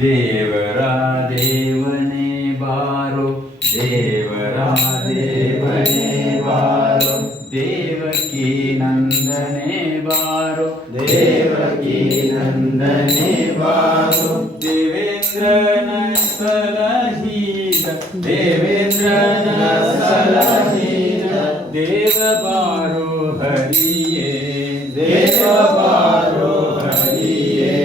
ದೇವರ ದೇವನೇ ಬಾರೋ, ದೇವರ ದೇವನೇ ಬಾರೋ, ದೇವಕಿ ನಂದನೆ ಬಾರೋ, ದೇವಕಿ ನಂದನೆ ಬಾರೋ. ದೇವೇಂದ್ರನ ಸಲಹೀದ, ದೇವೇಂದ್ರನ ಸಲಹೀದ, ದೇವ ಬಾರೋ ಹರಿಯೇ, ದೇವ ಬಾರೋ ಹರಿಯೇ.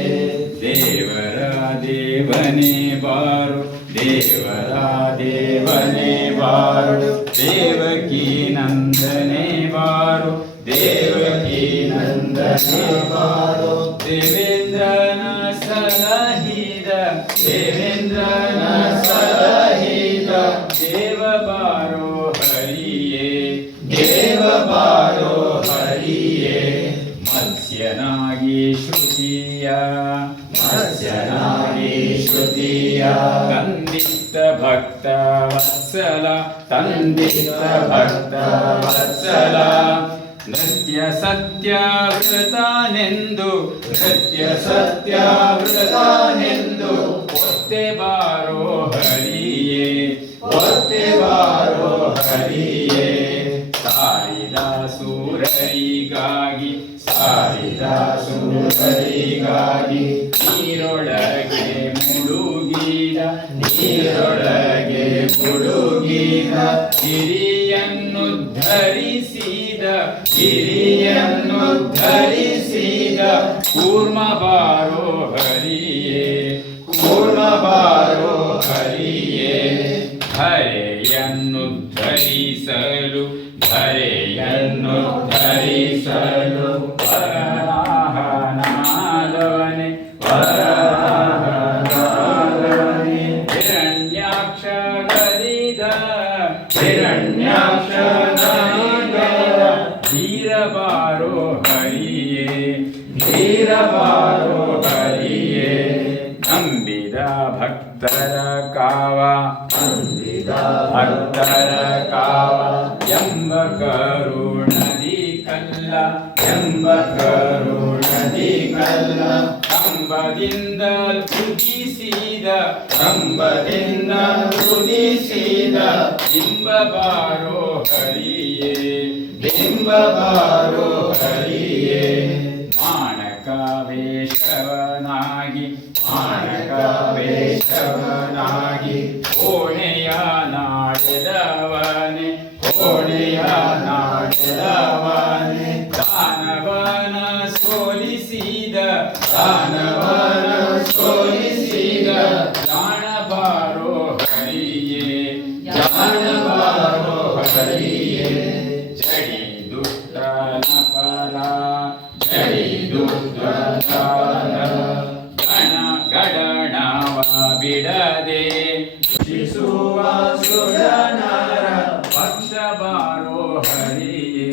ದೇವರ ದೇವನೇ ಬಾರೋ, ದೇವರ ದೇವನೇ ಬಾರೋ, ದೇವಕಿ ನಂದನೆ ಬಾರೋ, ದೇವಕಿ ನಂದನೆ ಬಾರೋ. ದೇವೇಂದ್ರನ ಸಲಹಿದ, ದೇವೇಂದ್ರನ ಸಲಹಿದ, ದೇವ ಬಾರೋ ಹರಿಯೇ, ದೇವ ಬಾರೋ ಹರಿಯೇ. ಮತ್ಸ್ಯನಾಗಿ ಶ್ರುತಿಯ, ಮತ್ಸ್ಯನಾಗಿ ಶ್ರುತಿಯ, ತಂದಿತ್ತ ಭಕ್ತ ವತ್ಸಲ, ತಂದಿತ್ತ ಭಕ್ತ ವತ್ಸಲ. ನೃತ್ಯ ಸತ್ಯಾವೃತನೆಂದು, ನೃತ್ಯ ಸತ್ಯಾವೃತನೆಂದು, ಒತ್ತೆ ಬಾರೋ ಹರಿಯೇ, ಒತ್ತೆ ಬಾರೋ ಹರಿಯೇ. ಸಾರಿದ ಸೂರರಿಗಾಗಿ, ಸಾರಿದ ಸೂರರಿಗಾಗಿ, ನೀರೊಳಗೆ ಮುಳುಗಿದ, ನೀರೊಳಗೆ ಮುಳುಗಿದ, ಗಿರಿಯನ್ನು ಧರಿಸಿದ, ಗಿರಿಯನ್ನು ಧರಿಸಿದ, ಕೂರ್ಮ ಬಾರೋ ಹರಿಯೇ, ಕೂರ್ಮ ಬಾರೋ ಹರಿಯೇ. ಧರೆಯನ್ನು ಧರಿಸಲು, ಧರೆಯನ್ನು ಧರಿಸಲು, ವರಾಹನಾದವನೇ, ವರಾಹನಾದವನೇ. ಹಿರಣ್ಯಾಕ್ಷ ಗರಿದ, ಹಿರಣ್ಯಾಕ್ಷ ಗರಿದ, ಧೀರ ಬಾರೋ ಹರಿಯೇ, ಧೀರ ಬಾರೋ ಹರಿಯೇ. ನಂಬಿದ ಭಕ್ತರ ಕಾವ, ನಂಬಿದ ಭಕ್ತರ ಕಾವ, ಎಂಬ ಕರುಣದಿ ಕಲ್ಲ, ಎಂಬ ಕರುಣದಿ ಕಲ್ಲ. ಕಂಬದಿಂದ ಕುದಿಸಿದ, ಕಂಬದಿಂದ ಕುದಿಸಿದ, ಬಿಂಬ ಬಾರೋ ಹರಿಯೇ, ಬಿಂಬ ಬಾರೋ ಹರಿಯೇ. ಮಾಣಕ ವೇಷವನಾಗಿ, ಮಾಣಕ ವೇಷವನಾಗಿ, ಕೋಣೆಯ ನಾಡಿದವನೇ, ಕೋಣೆಯ ನಾಡಿದವನೇ. ದಾನವನ ಸೋಲಿಸಿದ, ದಾನವನ ಸೋಲಿಸಿದ, ಜಾಣ ಬಾರೋ ಹರಿಯೇ, ಜಾಣ ಬಾರೋ ಹರಿಯೇ. ಜಡಿ ದುಷ್ಟನ ಫಲ, ಜಡಿ ದುಷ್ಟನ ಫಲ, ಗಣ ಗಡಣವ ಬಿಡದೆ, ಶಿಸುವ ಸುರನರ ಪಕ್ಷ ಬಾರೋ ಹರಿಯೇ,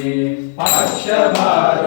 ಪಕ್ಷ ಬಾರೋ